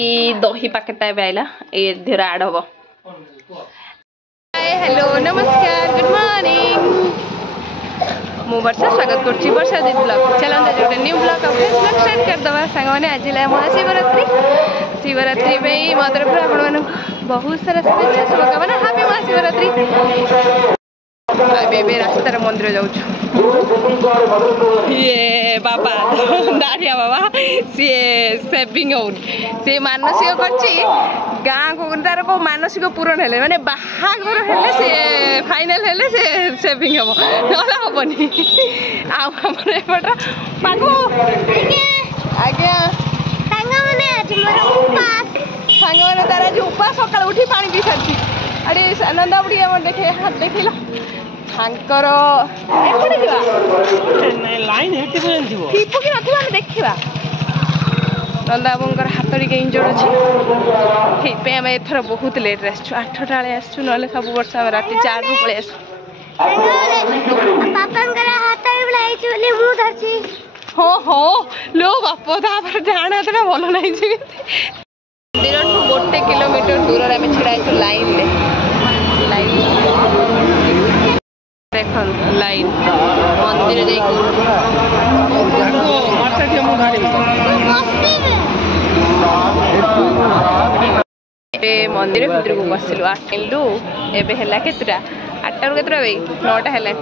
दही पैकेट आइला ए धीरे आड हम। हेलो नमस्कार गुड मॉर्निंग मु वर्षा स्वागत करछि वर्षा दी ब्लॉग चलंदा जोटे न्यू ब्लॉग अब ब्लॉग स्टार्ट कर दबा संग माने आज ला महाशिवरात्रि शिवरात्रि पे मदर पर आपण माने बहुत सारा शुभेच्छा शुभकामना हैप्पी महाशिवरात्रि। बेबे रास्तार मंदिर जाऊँ ये बाबा दाढ़िया बाबा सी सेविंग हो सी मानसिक करछि गाँ को तार को मानसिक पूरण हेले माने बाहागर हेले से फाइनल हेले से सेविंग हम नला हबनी आमर एपट पागु आज्ञा सांग माने आज मोर उपास सांग माने तार आज उपास सकाळ उठी पानी पी सारछि अरे नंदा बुढ़ी हम देखे हाथ देखिला थांकर एपटे दिवा नै लाइन हेटी बन दिबो टिपो कि नथि हम देखिबा नंदा बाबूंकर हाथ टिके इंजर्ड अछि हे पे हम एथर बहुत लेट रे आछु 8 टाळे आछु नले सब वर्ष हम राति 4 रु पळे आछु पापांकर हाथ बलाई चोले मु धरछि हो हो लो बापो ता पर जाना तरा बोल नै छी मंदिर ठु 1 किलोमीटर दूर रे हम छिड़ाई छु लाइन ले देखन लाइन मंदिर जाई मारता के मु गाड़ी ए मंदिर भीतर को बसिलु आठलु एबे हला केतरा 8 रु केतरा बे 9टा हला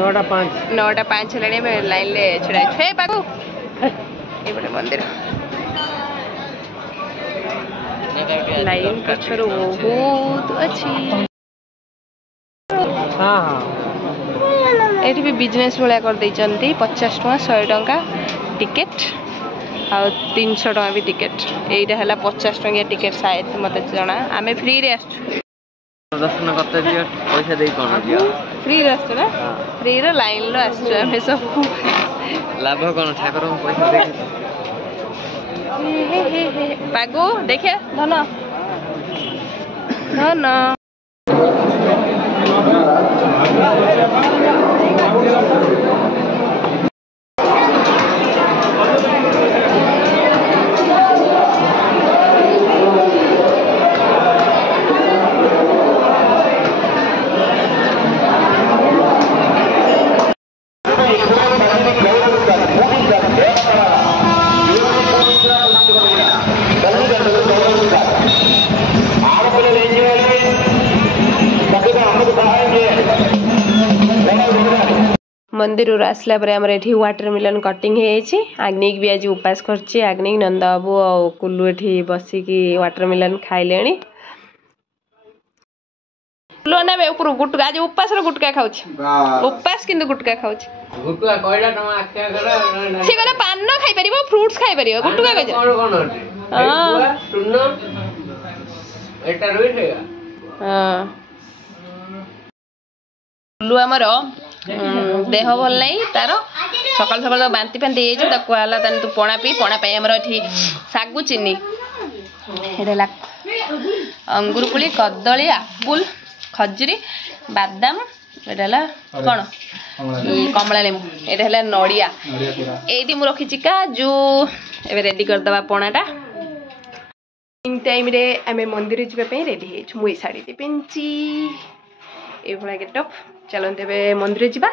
9टा 5 हलाने में लाइन ले छुड़ाई छे बाबू ए बड़े मंदिर लाइन पछरो बहुत अच्छी हाँ हाँ एठी भी बिजनेस वाला कर दै चंती 50 टका 100 टका टिकट आ 300 टका भी टिकट एइटा हला 50 टका टिकट शायद मते जणा आमे फ्री रे आछू दर्शन करते दियो पैसा देई कोन दियो फ्री रे आछू ना फ्री रे लाइन लो आछू आमे सब लाभ कोन ठाकुर को पैसा दे हे पागो देखे धन धन मंदिर आसला वाटरमेलन कटिंग आग्निक भी आज उपास करछि आग्निक नंदा बाबू और कुल्लू एठी बसिकी वाटरमेलन खाइले लो ना बे ऊपर गुटका आज उपास रो गुटका खाउछ उपास किंतु गुटका खाउछ गुटका कोइला टमा आख्या कर ठीक है पान न खाइ परिबो फ्रूट्स खाइ परिबो गुटका कह कोन कोन अछि हां सुनो एटा रोइ रहेगा हां कुल्लू हमर देह भल नहीं तार सकाल सकाल बांति फांति कहला तू पणा पी पणा पाई सागु चीनी अंगुर पुली कदली आपुल खजुरी बादाम एटा कौन कमला लेमु एटा नड़िया ये मुझे रखी काजू ए रेडी करदे पणाटा टाइम रे आम मंदिर जावाई रेडी मुई शाढ़ी पिंची ये गेटअप चलते मंदिर जा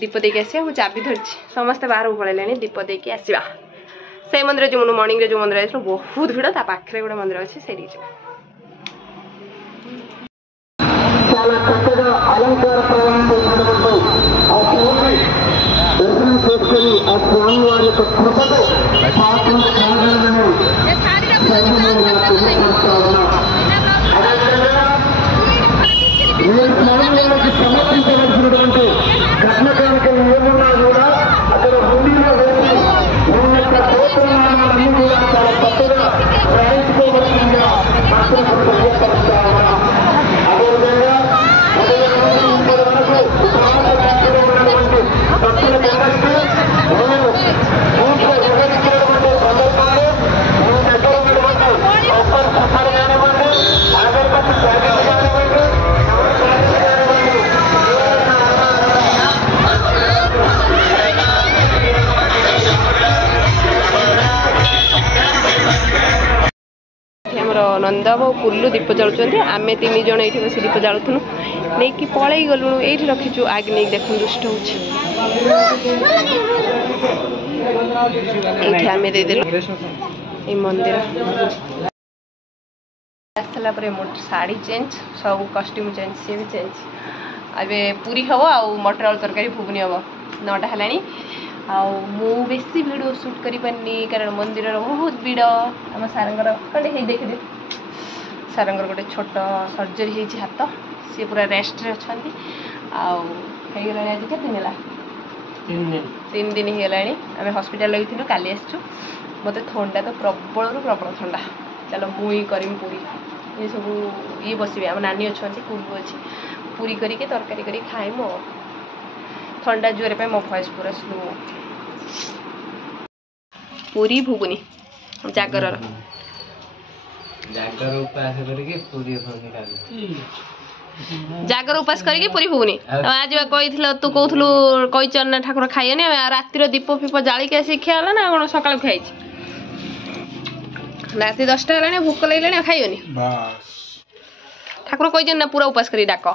दीप देके आस चाबी धरी समस्ते बाहर को पड़े दीप देके आसवा से मंदिर जो मॉर्निंग जो मंदिर आस बहुत भिड़ ता पाखे गोटे मंदिर अच्छे से आमर नंदबाबू पुल्लू दीप जलुं आम 3 जन ये बस दीप जालुनु नहीं कि पलि गलुणु ये रखीचु आगे नहीं देख दुष्ट हो मंदिर आसला मोर शाढ़ी चेंज सब कस्ट्यूम चेंज सी भी चेंज अबे पूरी हम आउ मटर आलू तरकारी घुगनी हम 9टा है मु बेसी वीडियो शूट करी पारनी कारण मंदिर बहुत भीड़ आम सारंगर कटे देखिए सारंगर गोटे छोट सर्जरी होती हाथ सी पूरा रेस्ट रे अच्छा आईगला आज के 3 दिन होगा आम हॉस्पिटल लगी काली आसचु मत थंडा तो प्रबल प्रबल थंडा चलो मुई करी पूरी ये सब ये बसबे आम नानी अच्छा कुल्लू अच्छी पूरी करके तरकारी करी खाइमु ठंडा जोर पे मो भॉइस पूरा स्लो पूरी भुगुनी जागर जागर उपास करके पूरी भुगुनी आज कही तू कहलु कही चन्ना ठाकुर खाइनी रातिर दीप फीप जालिक आसी खियाला ना कौन सका खाई राति 10टा है भोक लगे खाइबनी ठाकुर कही ना पूरा उपास करी डाक